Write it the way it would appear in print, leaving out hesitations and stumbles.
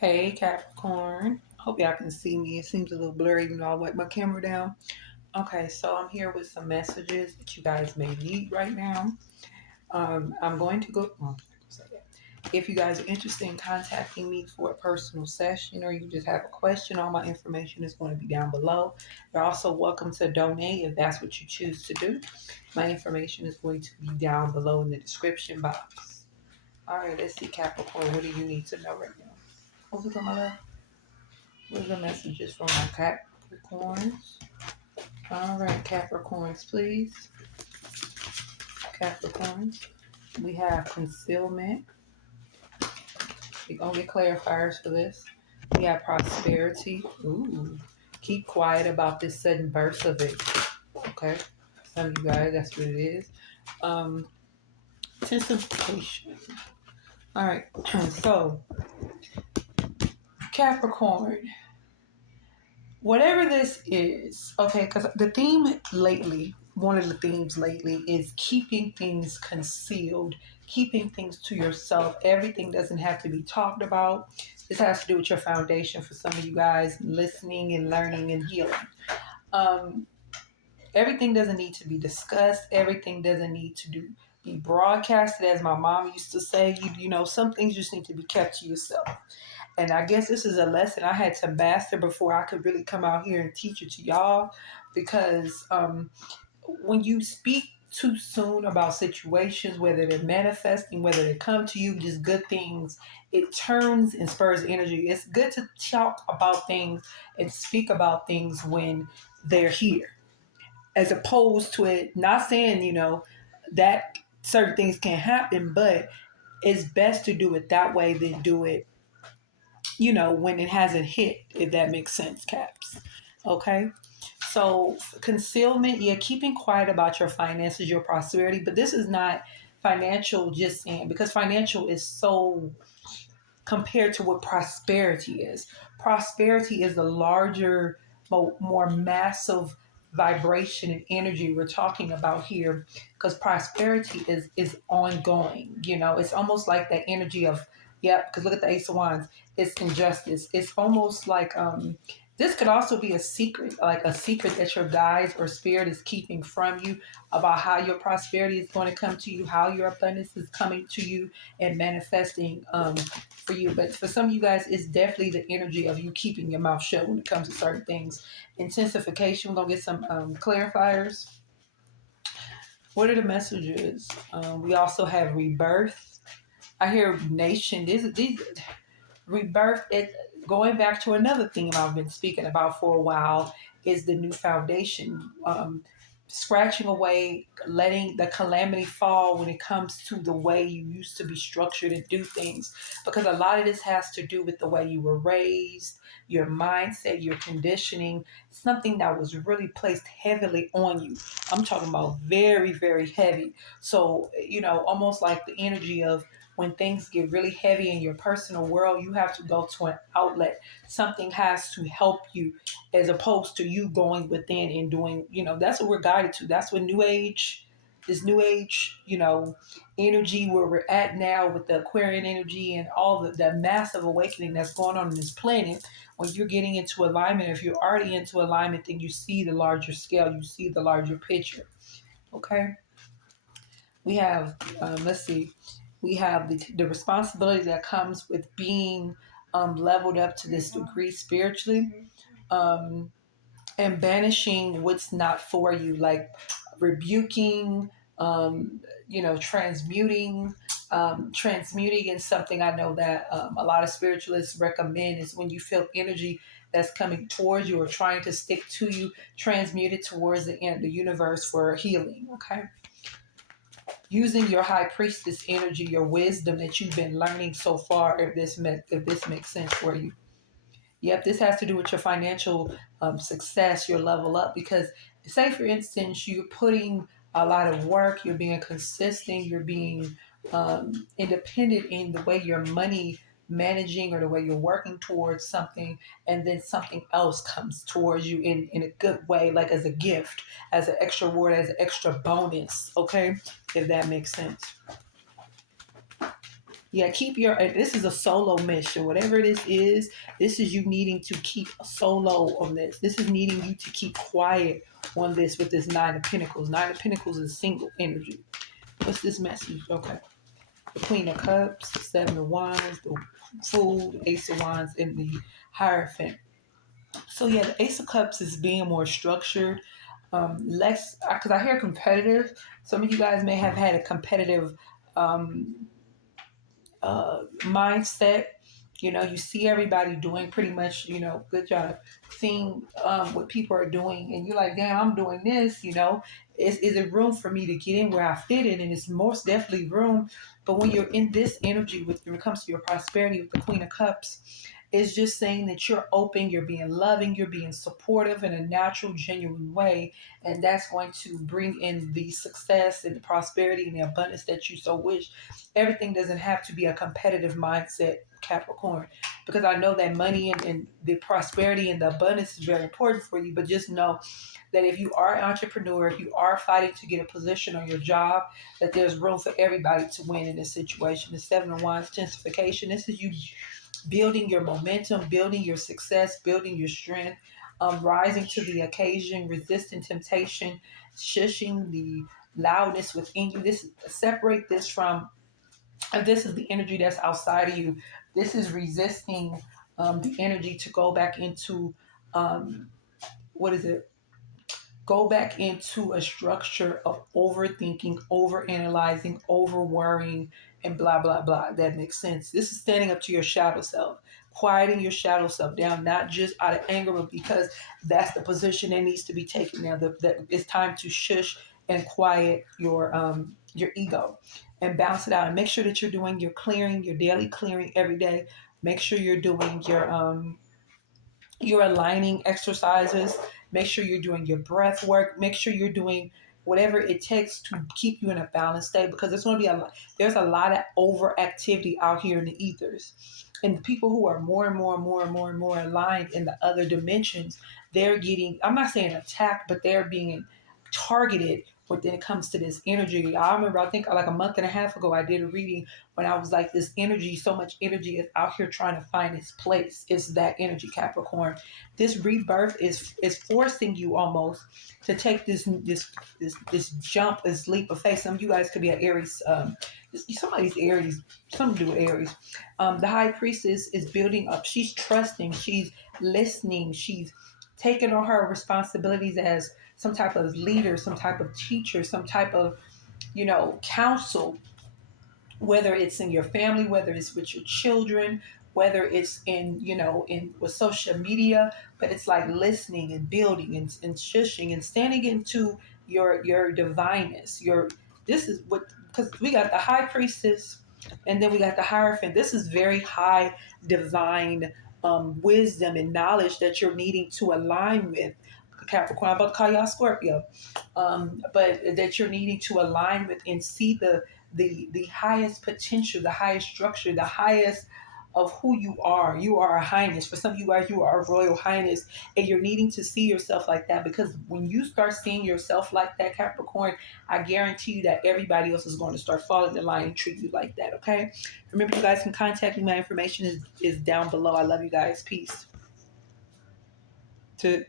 Hey Capricorn. Hope y'all can see me. It seems a little blurry even though I wipe my camera down. Okay, so I'm here with some messages that you guys may need right now. I'm going to go. If you guys are interested in contacting me for a personal session or you just have a question, all my information is going to be down below. You're also welcome to donate if that's what you choose to do. My information is going to be down below in the description box. All right, let's see, Capricorn. What do you need to know right now? Hold it on my left. What are the messages from my Capricorns? All right, Capricorns, please. Capricorns. We have concealment. We're going to get clarifiers for this. We have prosperity. Ooh. Keep quiet about this sudden burst of it. Okay. Some of you guys, that's what it is. Um, Intensification. All right. So, Capricorn. Whatever this is, okay, because the theme lately, one of the themes lately is keeping things concealed, keeping things to yourself. Everything doesn't have to be talked about. This has to do with your foundation for some of you guys listening and learning and healing. Um, Everything doesn't need to be discussed. Everything doesn't need to be broadcasted, as my mom used to say. You know, some things just need to be kept to yourself. And I guess this is a lesson I had to master before I could really come out here and teach it to y'all. Because when you speak too soon about situations, whether they're manifesting, whether they come to you, just good things, it turns and spurs energy. It's good to talk about things and speak about things when they're here, as opposed to it not saying, that certain things can happen, but it's best to do it that way than do it when it hasn't hit, if that makes sense, Caps. Okay. So concealment, yeah, keeping quiet about your finances, your prosperity, but this is not financial just saying, because financial is so compared to what prosperity is. Prosperity is the larger, more massive vibration and energy we're talking about here, because prosperity is ongoing. It's almost like the energy of, yep, because look at the Ace of Wands. It's injustice. It's almost like this could also be a secret, like a secret that your guides or spirit is keeping from you, about how your prosperity is going to come to you, how your abundance is coming to you and manifesting for you. But for some of you guys, it's definitely the energy of you keeping your mouth shut when it comes to certain things. Intensification, we're going to get some clarifiers. What are the messages? We also have rebirth. I hear nation. These rebirth. It going back to another thing I've been speaking about for a while is the new foundation. Scratching away, letting the calamity fall when it comes to the way you used to be structured and do things. Because a lot of this has to do with the way you were raised, your mindset, your conditioning, something that was really placed heavily on you. I'm talking about very, very heavy. So, almost like the energy of when things get really heavy in your personal world, you have to go to an outlet. Something has to help you, as opposed to you going within and doing, that's what we're guided to. That's what this new age, energy where we're at now with the Aquarian energy and all the massive awakening that's going on this planet. When you're getting into alignment, if you're already into alignment, then you see the larger scale, you see the larger picture. Okay. We have, let's see, we have the responsibility that comes with being leveled up to this degree spiritually. Um, and banishing what's not for you, like rebuking, transmuting. Transmuting is something I know that a lot of spiritualists recommend, is when you feel energy that's coming towards you or trying to stick to you, transmute it towards the end, the universe, for healing. Okay. Using your high priestess energy, your wisdom that you've been learning so far, if this makes sense for you. Yep, this has to do with your financial success, your level up. Because, say, for instance, you're putting a lot of work, you're being consistent, you're being independent in the way your money managing or the way you're working towards something, and then something else comes towards you in a good way, like as a gift, as an extra reward, as an extra bonus. Okay, if that makes sense. Yeah, keep your. This is a solo mission. Whatever this is you needing to keep solo on this. This is needing you to keep quiet on this with this Nine of Pentacles. Nine of Pentacles is single energy. What's this message? Okay. The Queen of Cups, Seven of Wands, the Fool, the Ace of Wands, and the Hierophant. So yeah, the Ace of Cups is being more structured, less because I hear competitive. Some of you guys may have had a competitive um, mindset. You know, you see everybody doing pretty much, you know, good job seeing what people are doing, and you're like, damn, I'm doing this, you know. Is it room for me to get in where I fit in? And it's most definitely room. But when you're in this energy, when it comes to your prosperity with the Queen of Cups, it's just saying that you're open, you're being loving, you're being supportive in a natural, genuine way. And that's going to bring in the success and the prosperity and the abundance that you so wish. Everything doesn't have to be a competitive mindset, Capricorn, because I know that money and the prosperity and the abundance is very important for you. But just know that if you are an entrepreneur, if you are fighting to get a position on your job, that there's room for everybody to win in this situation. The Seven of Wands intensification. This is you building your momentum, building your success, building your strength, rising to the occasion, resisting temptation, shushing the loudness within you. This separate this from, and this is the energy that's outside of you. This is resisting the energy to go back into um, what is it? Go back into a structure of overthinking, overanalyzing, over worrying, and blah, blah, blah. That makes sense. This is standing up to your shadow self, quieting your shadow self down, not just out of anger, but because that's the position that needs to be taken now. That it's time to shush and quiet your ego and bounce it out. And make sure that you're doing your clearing, your daily clearing every day. Make sure you're doing your aligning exercises. Make sure you're doing your breath work. Make sure you're doing whatever it takes to keep you in a balanced state, because there's a lot of overactivity out here in the ethers. And the people who are more and more and more and more and more aligned in the other dimensions, they're getting, I'm not saying attacked, but they're being targeted when it comes to this energy. I remember, I think like a month and a half ago, I did a reading when I was like, this energy, so much energy is out here trying to find its place. It's that energy, Capricorn. This rebirth is forcing you almost to take this jump, this leap of faith. Some of you guys could be an Aries. Somebody's Aries. Some do Aries. The High Priestess is building up. She's trusting. She's listening. She's taking on her responsibilities as some type of leader, some type of teacher, some type of, counsel, whether it's in your family, whether it's with your children, whether it's in with social media. But it's like listening and building and shushing and standing into your divineness. This is what, because we got the High Priestess and then we got the Hierophant. This is very high divine wisdom and knowledge that you're needing to align with, Capricorn. I'm about to call y'all Scorpio, but that you're needing to align with and see the highest potential, the highest structure, the highest of who you are. You are a highness. For some of you guys, you are a royal highness, and you're needing to see yourself like that, because when you start seeing yourself like that, Capricorn, I guarantee you that everybody else is going to start falling in line and treat you like that. Okay. Remember, you guys can contact me. My information is down below. I love you guys. Peace. To